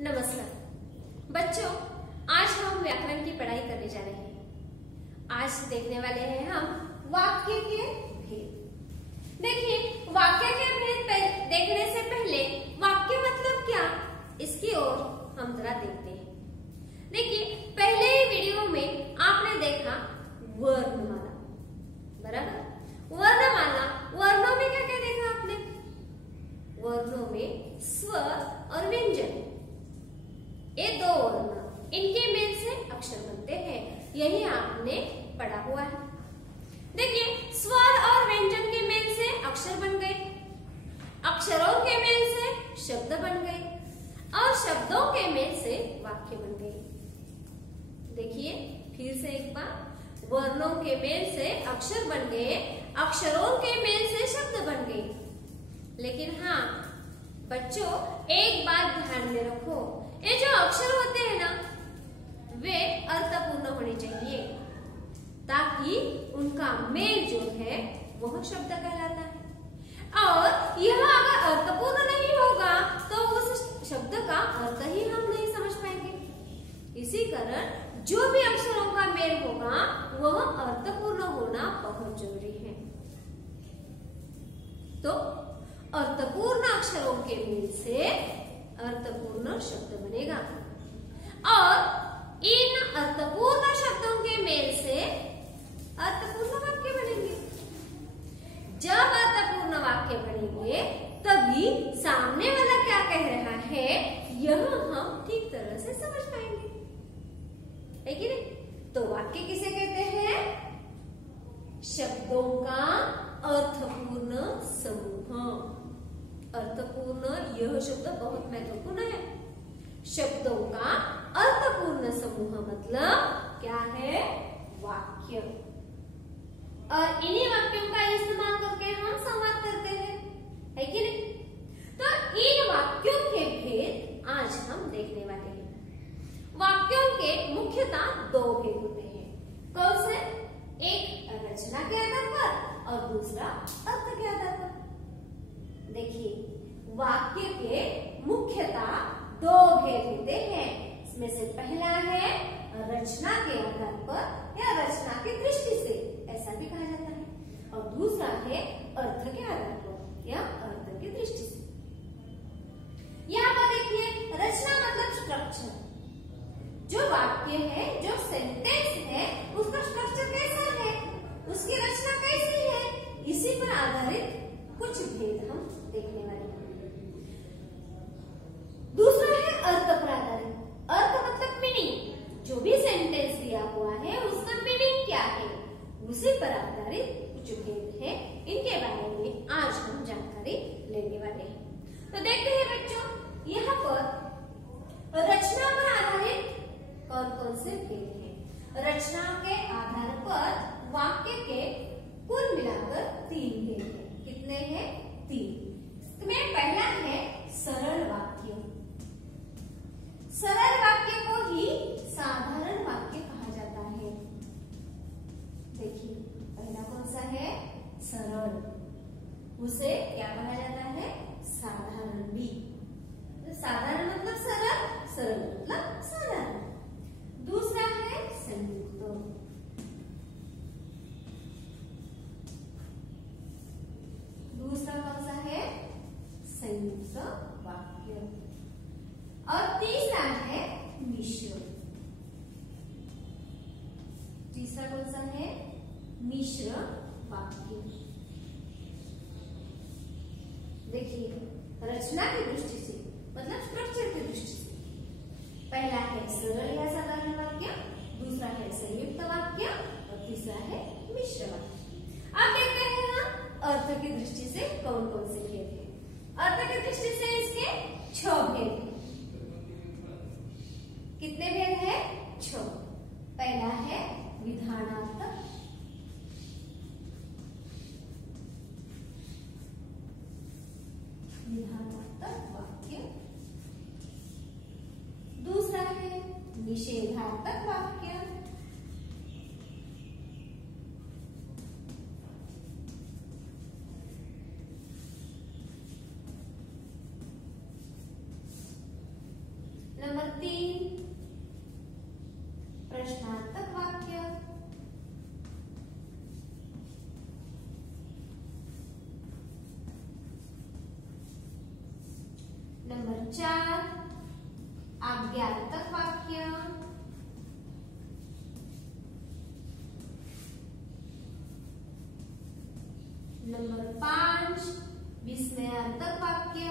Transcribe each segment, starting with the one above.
नमस्कार बच्चों, आज हम व्याकरण की पढ़ाई करने जा रहे हैं। आज देखने वाले हैं हम वाक्य के भेद। देखिए, वाक्य के भेद देखने से पहले वाक्य मतलब क्या, इसकी ओर हम जरा देखते हैं। देखिए, पहले ही वीडियो में आपने देखा वर्णमाला, बराबर। वर्णमाला, वर्णों में क्या क्या देखा आपने? वर्णों में स्वर और व्यंजन, ये दो वर्ण, इनके मेल से अक्षर बनते हैं। यही आपने पढ़ा हुआ है। देखिए, स्वर और व्यंजन के मेल से अक्षर बन गए, अक्षरों के मेल से शब्द बन गए और शब्दों के मेल से वाक्य बन गए। देखिए फिर से एक बार, वर्णों के मेल से अक्षर बन गए, अक्षरों के मेल से शब्द बन गए। लेकिन हाँ बच्चों, एक बात ध्यान में रखो, ये जो अक्षर होते हैं ना, वे अर्थपूर्ण होने चाहिए, ताकि उनका मेल जो है वह शब्द कहलाता है। और यह अगर अर्थपूर्ण नहीं होगा तो उस शब्द का अर्थ ही हम नहीं समझ पाएंगे। इसी कारण जो भी अक्षरों का मेल होगा वह अर्थपूर्ण होना बहुत जरूरी है। तो अर्थपूर्ण अक्षरों के मेल से अर्थपूर्ण शब्द बनेगा और इन अर्थपूर्ण शब्दों के मेल से अर्थपूर्ण वाक्य बनेंगे। जब अर्थपूर्ण वाक्य बनेंगे तभी सामने वाला क्या कह रहा है यह हम ठीक तरह से समझ पाएंगे, है कि नहीं? तो वाक्य किसे कहते हैं? शब्दों का अर्थपूर्ण समूह। अर्थपूर्ण, यह शब्द बहुत महत्वपूर्ण है। शब्दों का अर्थपूर्ण समूह मतलब क्या है? वाक्य। और इन्हीं वाक्यों का इस्तेमाल करके हम संवाद करते हैं, है कि नहीं? तो इन वाक्यों के भेद आज हम देखने वाले हैं। वाक्यों के मुख्यतः दो भेद होते हैं। कौन से? एक रचना के आधार पर और दूसरा अर्थ के आधार पर। देखिए, वाक्य के मुख्यतः दो भेद होते हैं। इसमें से पहला है रचना के आधार पर या रचना की दृष्टि से, ऐसा भी कहा जाता है, और दूसरा है अर्थ के आधार पर या अर्थ की दृष्टि से। यहाँ पर देखिए, रचना मतलब स्ट्रक्चर। जो वाक्य है, जो सेंटेंस है, उसका स्ट्रक्चर कैसा है, उसकी रचना कैसी है, इसी पर आधारित कुछ भेद हम देखने वाले हैं। दूसरा है अर्थ पर आधारित। अर्थ मतलब मीनिंग, जो भी सेंटेंस दिया हुआ है उसका मीनिंग क्या है, उसी पर आधारित कुछ भेद है। इनके बारे में आज हम जानकारी लेने वाले हैं। तो देखते हैं बच्चों, यहाँ पर रचना पर आधारित कौन कौन से भेद हैं। रचना के आधार पर वाक्य के कुल मिलाकर 3 भेद हैं। कितने हैं? 3। इसमें पहला है सरल वाक्य। सरल वाक्य को ही साधारण वाक्य कहा जाता है। देखिए, पहला कौन सा है? सरल। उसे क्या कहा जाता है? साधारण भी। साधारण मतलब सरल, सरल मतलब साधारण। दूसरा है संयुक्त। दूसरा कौन सा है? संयुक्त वाक्य। और तीसरा है मिश्र। तीसरा कौन सा है? मिश्र वाक्य। देखिए, रचना की दृष्टि से मतलब स्ट्रक्चर की दृष्टि से पहला है सरल या साधारण वाक्य, दूसरा है संयुक्त वाक्य और तीसरा है मिश्र वाक्य। अब देखते हैं हम अर्थ की दृष्टि से कौन कौन से भेद हैं। अर्थ की दृष्टि से इसके 6 भेद हैं। कितने भेद हैं? 6। पहला है विधानात्मक, विधानात्मक वाक्य। दूसरा है निषेधात्मक वाक्य। नंबर 4 आज्ञार्थक वाक्य। नंबर 5 विस्मयार्थक वाक्य।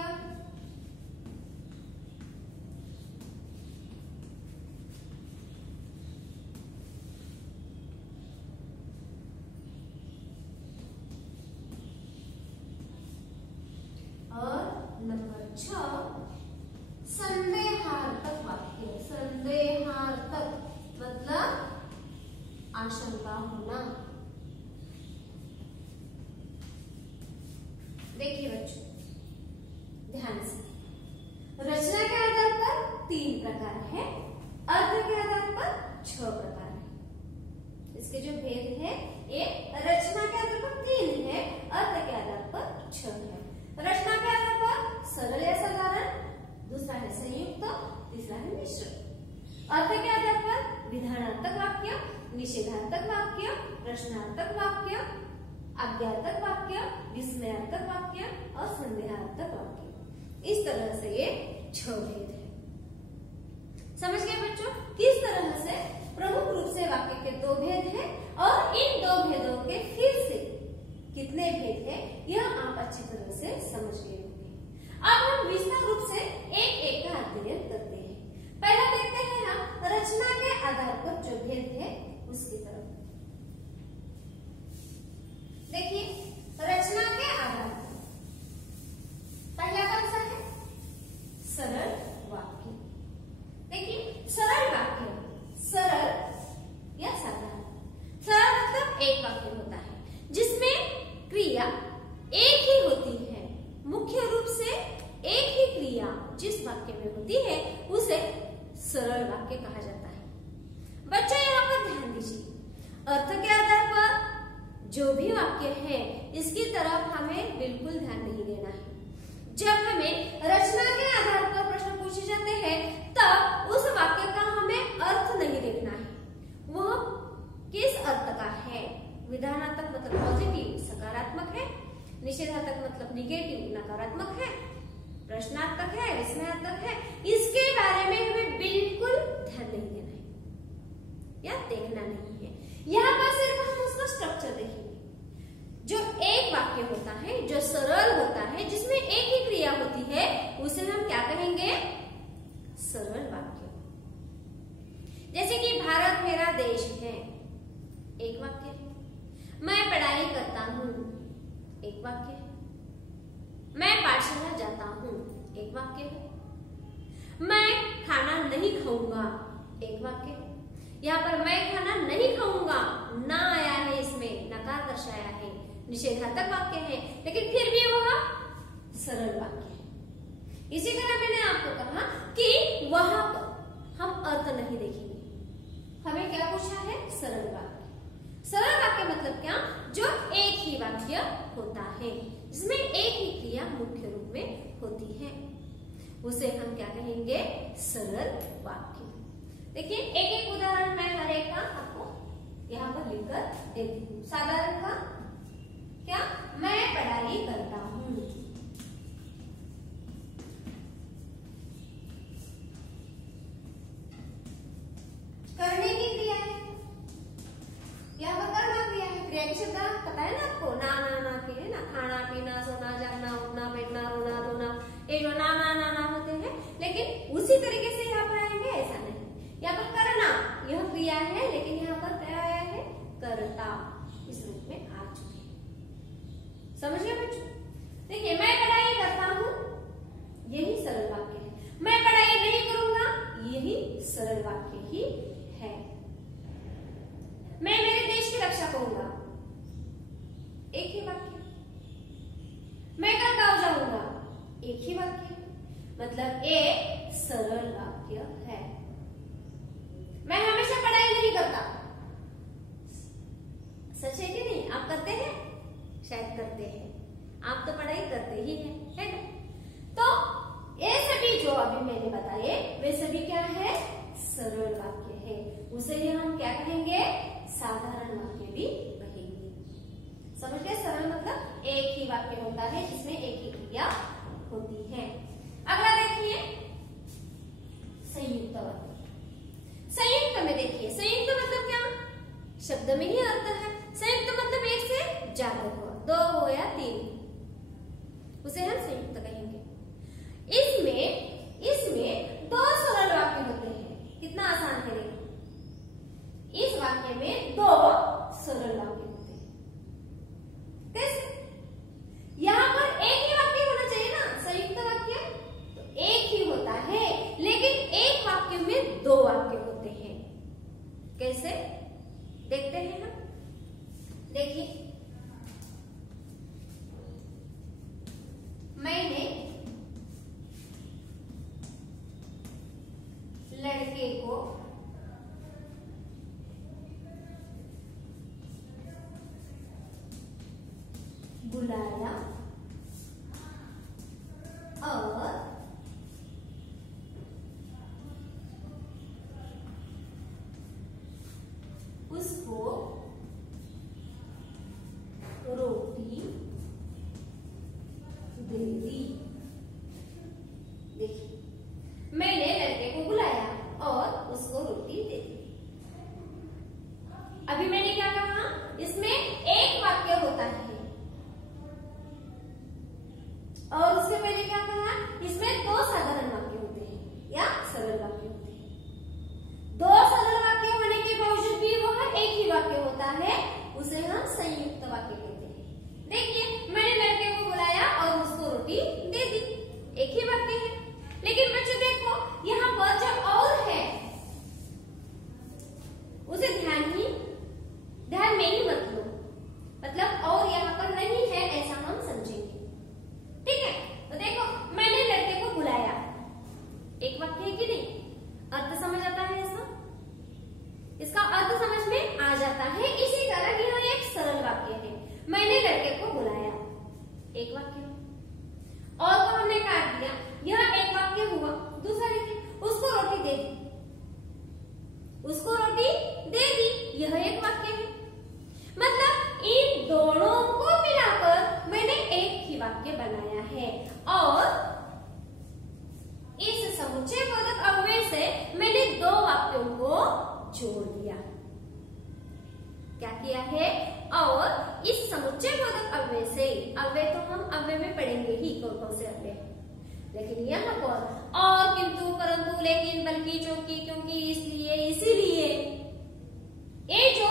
और नंबर 6 संदेहार्थक वाक्य। संदेहार्थक मतलब आशंका होना। देखिए बच्चों ध्यान से, रचना के आधार पर 3 प्रकार है, अर्थ के आधार पर 6 प्रकार है। इसके जो भेद है ये रचना के आधार पर 3 है, अर्थ के आधार पर 6 है। रचना के आधार पर सरल या साधारण, दूसरा है संयुक्त, तीसरा है मिश्र। अर्थ के आधार पर विधानार्थक वाक्य, निषेधार्थक वाक्य, प्रश्नार्थक वाक्य, आज्ञार्थक वाक्य, विस्मयार्थक वाक्य और संदेहार्थक वाक्य। इस तरह से ये 6 भेद है। समझ गए बच्चों किस तरह से प्रमुख रूप से वाक्य के 2 भेद हैं और इन 2 भेदों के फिर से कितने भेद हैं यह आप अच्छी तरह से समझ गए होंगे। अब हम विस्तार रूप से एक एक का अध्ययन करते हैं। पहला देखते हैं हम रचना के आधार पर जो भेद है उसकी तरफ। देखिए रचना के आधार पर पहला कौन सा है? सरल वाक्य। देखिए सरल वाक्य, सरल या साधारण। सरल मतलब एक वाक्य होता है जिसमें क्रिया एक ही होती है, मुख्य रूप से एक ही क्रिया जिस वाक्य में होती है उसे सरल वाक्य कहा जाता है। बच्चों यहाँ पर ध्यान दीजिए, अर्थ के आधार पर जो भी वाक्य है इसकी तरफ हमें बिल्कुल ध्यान नहीं देना है। जब हमें रचना के आधार पर प्रश्न पूछे जाते हैं तब उस वाक्य का हमें अर्थ नहीं देखना है, वह किस अर्थ का है। विधानात्मक मतलब पॉजिटिव सकारात्मक है, निषेधात्मक मतलब निगेटिव नकारात्मक है, प्रश्नार्थक है, विस्मयार्थक है, इसके बारे में हमें बिल्कुल ध्यान नहीं देना है या देखना नहीं है। यहाँ पर सिर्फ हम उसका स्ट्रक्चर देखेंगे। जो एक वाक्य होता है, जो सरल होता है, जिसमें एक ही क्रिया होती है, उसे हम क्या कहेंगे? सरल वाक्य। जैसे कि भारत मेरा देश है, एक वाक्य है। मैं पढ़ाई करता हूँ, एक वाक्य है। मैं पाठशाला जाता हूँ, एक वाक्य है। मैं खाना नहीं खाऊंगा, एक वाक्य है। यहाँ पर मैं खाना नहीं खाऊंगा ना आया है, इसमें नकार दर्शाया है, निषेधात्मक वाक्य है, लेकिन फिर भी वह सरल वाक्य है। इसी तरह मैंने आपको कहा कि वहां पर हम अर्थ नहीं देखेंगे, हमें क्या पूछा है? सरल वाक्य। सरल वाक्य मतलब क्या? जो एक ही वाक्य होता है, जिसमें एक ही क्रिया मुख्य रूप में होती है, उसे हम क्या कहेंगे? सरल वाक्य। देखिए एक एक उदाहरण मैं हर एक का आपको यहाँ पर लिखकर देती हूँ। साधारण का क्या? मैं पढ़ाई करता हूँ। करने की क्रिया है, यहाँ पर करना क्रिया है। क्रिया की शब्द पता है ना आपको? ना ना ना के है ना, खाना पीना सोना जागना उठना बैठना रोना धोना, ये जो ना ना ना ना होते हैं, लेकिन उसी तरीके से यहाँ पर आएंगे ऐसा नहीं। यहाँ पर करना यह क्रिया है, लेकिन यहाँ पर क्या आया है? कर्ता इस रूप में आ चुके हैं। समझ गए बच्चों? देखिए मैं पढ़ाई करता हूँ, यही सरल वाक्य है। मैं पढ़ाई नहीं करूंगा, यही सरल वाक्य ही है। मैं मेरे देश की रक्षा करूंगा, एक ही वाक्य। मैं कल गाँव जाऊंगा, एक ही वाक्य, मतलब एक सरल वाक्य है। मैं हमेशा पढ़ाई नहीं करता, सच है कि नहीं? आप करते हैं? शायद करते हैं, आप तो पढ़ाई करते ही हैं, है ना? तो ये सभी जो अभी मैंने बताए वे सभी क्या है? सरल वाक्य है। उसे ही हम क्या कहेंगे? साधारण वाक्य भी कहेंगे। समझ गए? सरल मतलब एक ही वाक्य होता है जिसमें एक ही क्रिया होती है। अगला देखते ज्यादा हुआ, 2 हो या 3, उसे हम संयुक्त कहेंगे। इसमें 2 सरल वाक्य होते हैं। कितना आसान है देखो, इस वाक्य में 2 सरल वाक्य होते हैं। कैसे? यहाँ पर एक ही वाक्य होना चाहिए ना, संयुक्त वाक्य तो एक ही होता है, लेकिन एक वाक्य में 2 वाक्य होते हैं। कैसे देखते हैं हम? देखिए, मैंने लड़के को बुलाया और उसको रोटी दे दी। देखिए, मैंने लड़के को बुलाया और उसको रोटी दे दी। अभी मैंने क्या कहा? इसमें एक वाक्य होता है और उससे पहले क्या कहा? इसमें 2 साधारण वाक्य होते हैं या सरल वाक्य होते हैं। 2 सरल वाक्य होने के बावजूद भी वह एक ही वाक्य होता है, उसे हम संयुक्त वाक्य कहते हैं। देखिए, मैंने लड़के को बुलाया और उसको रोटी दे दी, एक ही वाक्य है। लेकिन बच्चों देखो, यहाँ पर जो और है उसे ध्यान में ही मत लो, मतलब और यहाँ पर नहीं है ऐसा हम समझेंगे। ठीक है, तो देखो, मैंने लड़के को बुलाया, एक वाक्य है कि नहीं? अर्थ समझ आता है इसका? इसका अर्थ समझ में आ जाता है। इसी कारण यह एक सरल वाक्य है। मैंने लड़के को बुलाया, एक वाक्य, और तो हमने काट दिया, यह एक वाक्य हुआ। दूसरा देखिए, उसको रोटी दे दी, उसको रोटी दे दी, यह एक वाक्य है। मतलब इन दोनों को मिलाकर मैंने एक ही वाक्य बनाया है और इस समुच्चय बोधक अव्यय से मैंने 2 वाक्यों को जोड़ दिया। क्या किया है? और इस समुच्चय बोधक अव्यय से, अव्यय तो हम अव्यय में पढ़ेंगे ही कौन से अव्यय, लेकिन यहाँ पर और, किंतु, परंतु, लेकिन, बल्कि, चूंकि, क्योंकि, इसलिए, इसीलिए, ये जो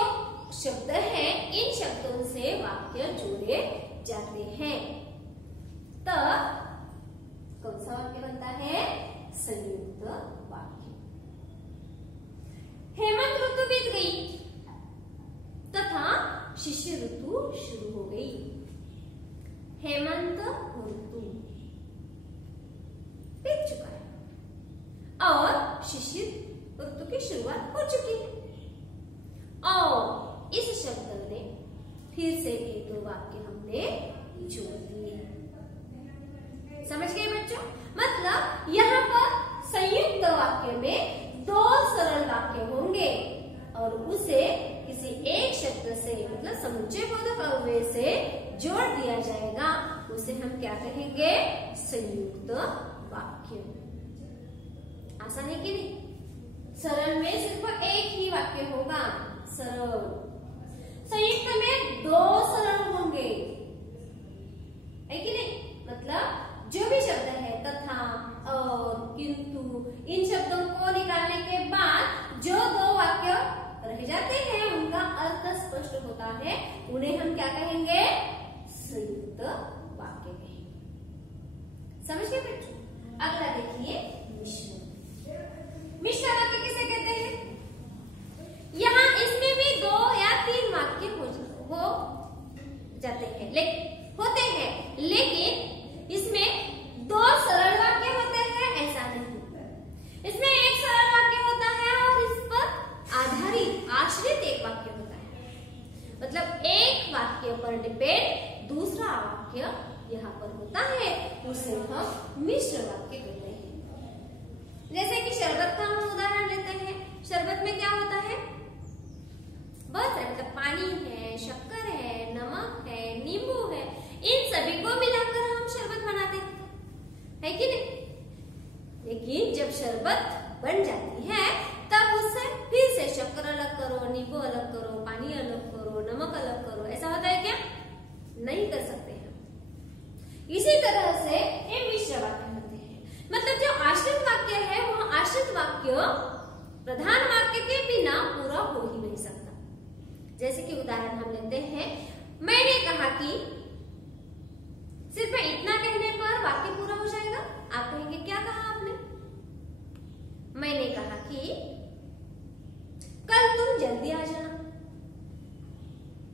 शब्द है इन शब्दों से वाक्य जोड़े जाते हैं। तब कौन सा वाक्य बनता है? संयुक्त वाक्य। हेमंत ऋतु बीत गई तथा शिशिर ऋतु शुरू हो गई। हेमंत ऋतु बीत चुका है और शिशिर ऋतु की शुरुआत हो चुकी है। और इस शब्द में फिर से एक 2 वाक्य हमने जोड़ दिए। समझ गए बच्चों? मतलब यहाँ पर संयुक्त वाक्य में 2 सरल वाक्य होंगे और उसे किसी एक शब्द से, मतलब समुच्चय बोधक अव्यय से जोड़ दिया जाएगा। उसे हम क्या कहेंगे? संयुक्त वाक्य। आसान है कि नहीं? सरल में सिर्फ एक ही वाक्य होगा, सरल। संयुक्त में 2 सरल होंगे, है कि नहीं? मतलब जो भी शब्द है, तथा, और, किंतु, इन शब्दों को निकालने के बाद जो 2 वाक्य रह जाते हैं उनका अर्थ स्पष्ट होता है, उन्हें हम क्या कहेंगे? संयुक्त वाक्य कहेंगे। समझ गए बच्चों? अगला देखिए, मिश्र। मिश्र वाक्य किसे कहते हैं? यहाँ इसमें भी 2 या 3 वाक्य हो जाते हैं, लेकिन इसमें 2 सरल वाक्य होते हैं, ऐसा नहीं। इसमें एक सरल वाक्य होता है और इस पर आश्रित एक वाक्य होता है। मतलब एक वाक्य पर डिपेंड दूसरा वाक्य यहाँ पर होता है, उसे हम मिश्र वाक्य कहते हैं। जैसे कि शरबत का हम उदाहरण लेते हैं। शरबत में क्या होता है? बहुत सारे, मतलब पानी है, शक्कर है, नमक है, नींबू है, इन सभी को मिलाकर हम शरबत बनाते हैं, है कि नहीं? लेकिन जब शरबत बन जाती है तब उससे फिर से शक्कर अलग करो, नींबू अलग करो, पानी अलग करो, नमक अलग करो, ऐसा होता है क्या? नहीं कर सकते हम। इसी तरह से ये मिश्र वाक्य होते हैं। मतलब जो आश्रित वाक्य है वह आश्रित वाक्य प्रधान वाक्य के बिना पूरा हो ही नहीं सकता। जैसे कि उदाहरण हम लेते हैं, मैंने कहा कि, सिर्फ इतना कहने पर वाक्य पूरा हो जाएगा। आप कहेंगे क्या कहा आपने? मैंने कहा कि कल तुम जल्दी आ जाना।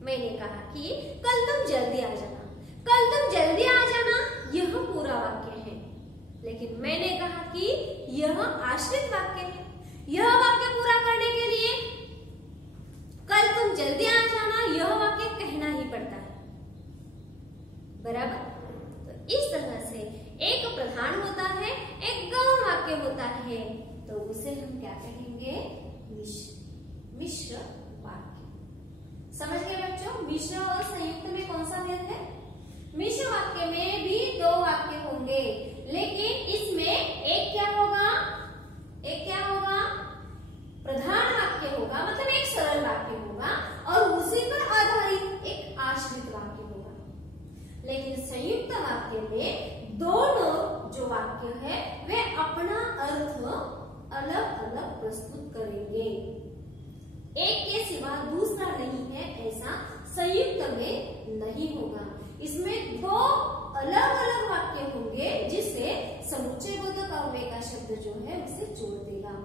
मैंने कहा कि कल तुम जल्दी आ जाना। कल तुम जल्दी आ जाना यह पूरा वाक्य है, लेकिन मैंने कहा कि यह आश्रित वाक्य है। यह वाक्य पूरा करने के लिए कल तुम जल्दी आ जाना यह वाक्य कहना ही पड़ता है, बराबर। तो इस तरह से एक प्रधान होता है, एक गौण वाक्य होता है, तो उसे हम क्या कहेंगे? मिश्र वाक्य। समझ गए बच्चों? मिश्र और संयुक्त में कौन सा भेद है? मिश्र वाक्य में भी दो वाक्य होंगे, लेकिन इसमें एक क्या होगा? एक क्या होगा? प्रधान वाक्य होगा, मतलब एक सरल वाक्य होगा, और उसी पर आधारित एक आश्रित वाक्य होगा। लेकिन संयुक्त वाक्य में दोनों जो वाक्य है वे अपना अर्थ अलग अलग प्रस्तुत करेंगे। एक के सिवा दूसरा नहीं है, ऐसा संयुक्त में नहीं होगा। इसमें दो अलग अलग वाक्य होंगे जिससे समुच्चय बोधक अव्यय का शब्द जो है उसे जोड़ देगा।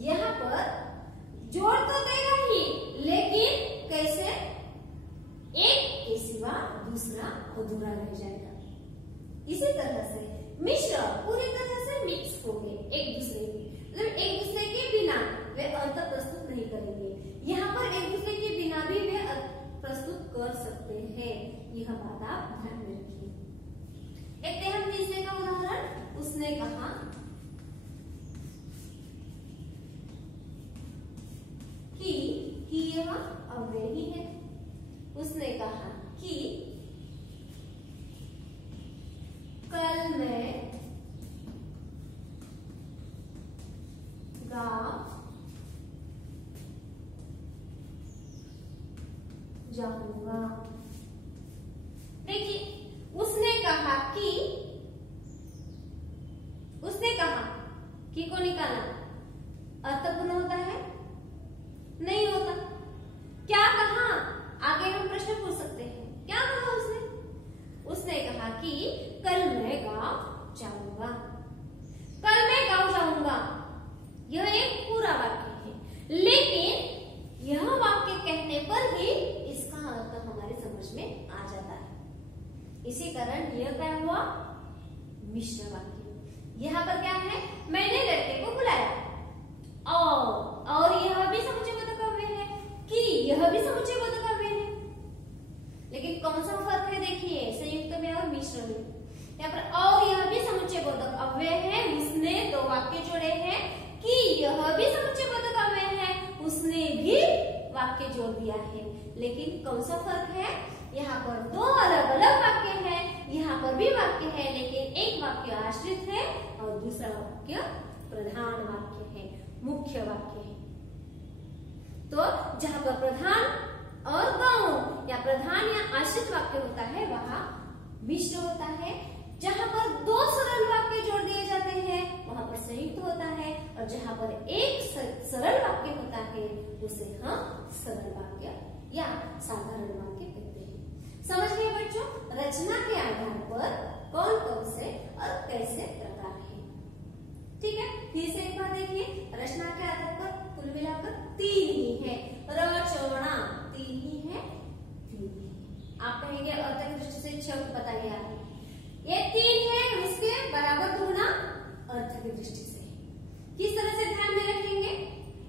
यहाँ पर जोड़ तो देगा ही, लेकिन कैसे? एक के सिवा दूसरा अधूरा रह जाएगा। इसी तरह से मिश्र पूरी तरह से मिक्स होंगे एक दूसरे के, मतलब एक दूसरे के बिना वे अर्थ प्रस्तुत नहीं करेंगे। यहाँ पर एक दूसरे के बिना भी वे प्रस्तुत कर सकते हैं, यह बात आप ध्यान में रखिए। देखते हैं हम तीसरे का उदाहरण। उसने कहा कि यह अव्यय ही है। उसने कहा कि कल मैं गांव जाऊंगा। देखिए, उसने कहा कि को निकालना अर्थपूर्ण होता है? नहीं होता। क्या कहा? आगे हम प्रश्न पूछ सकते हैं। क्या कहा उसने? उसने कहा कि कल मैं गांव जाऊंगा। कल मैं गांव जाऊंगा, यह एक पूरा वाक्य है, लेकिन यह वाक्य कहने पर ही इसका अर्थ हमारे समझ में आ जाता है। इसी कारण यह क्या हुआ? मिश्र वाक्य। यहाँ पर क्या है? मैंने लड़के को बुलाया और यह भी समुच्चयबोधक अव्यय है कि यह भी समुच्चयबोधक अव्यय है। लेकिन कौन सा फर्क है? देखिए, संयुक्त में और मिश्र में। यहाँ पर और यह भी समुच्चयबोधक अव्यय है, उसने दो वाक्य जोड़े हैं कि यह भी समुच्चयबोधक अव्यय है, उसने भी वाक्य जोड़ दिया है। लेकिन कौन सा फर्क है? यहाँ पर दो अलग अलग वाक्य है, यहाँ पर भी वाक्य है, लेकिन एक वाक्य आश्रित है और दूसरा वाक्य प्रधान वाक्य है, मुख्य वाक्य है। तो जहाँ पर प्रधान और गौण या प्रधान या आश्रित वाक्य होता है वहां मिश्र होता है। जहाँ पर दो सरल वाक्य जोड़ दिए जाते हैं वहां पर संयुक्त होता है, और जहाँ पर एक सरल वाक्य होता है उसे हम सरल वाक्य या साधारण वाक्य कहते हैं। समझ गए बच्चों? रचना के आधार पर कौन कौन से और कैसे प्रकार है। ठीक है, फिर से एक बार देखिए, रचना के आधार पर कुल मिलाकर तीन ही है। रचना तीन ही है, तीन ही। आप कहेंगे अर्थ की दृष्टि से 6 को बताइए आप। ये 3 है, उसके बराबर गुना अर्थ की दृष्टि से। किस तरह से ध्यान में रखेंगे?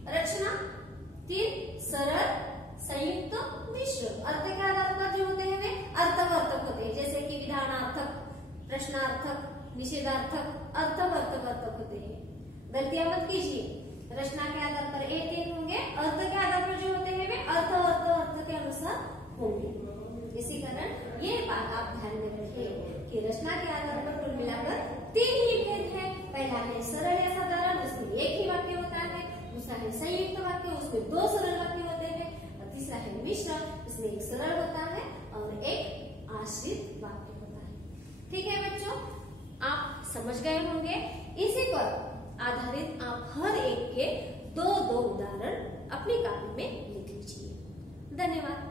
रचना 3, सरल, संयुक्त, मिश्र। अर्थ के आधार पर जो होते हैं वे अर्थक होते हैं, जैसे कि विधानार्थक, प्रश्नार्थक, निषेधार्थक, अर्थक होते हैं। गलतियां मत कीजिए। रचना के आधार पर ये 3 होंगे, अर्थ के आधार पर जो होते हैं वे अर्थ के अनुसार होंगे। इसी कारण ये बात आप ध्यान में रखिए कि रचना के आधार पर कुल मिलाकर 3 ही भेद है। पहला है सरल या साधारण, उसमें एक ही वाक्य होता है। दूसरा है संयुक्त वाक्य, उसमें 2 सरल वाक्य होते हैं। और तीसरा है मिश्र, इसमें एक सरल होता है और एक आश्रित वाक्य होता है। ठीक है बच्चों, आप समझ गए होंगे। इसी पर आधारित आप हर एक के दो उदाहरण अपनी कॉपी में लिख लीजिए। धन्यवाद।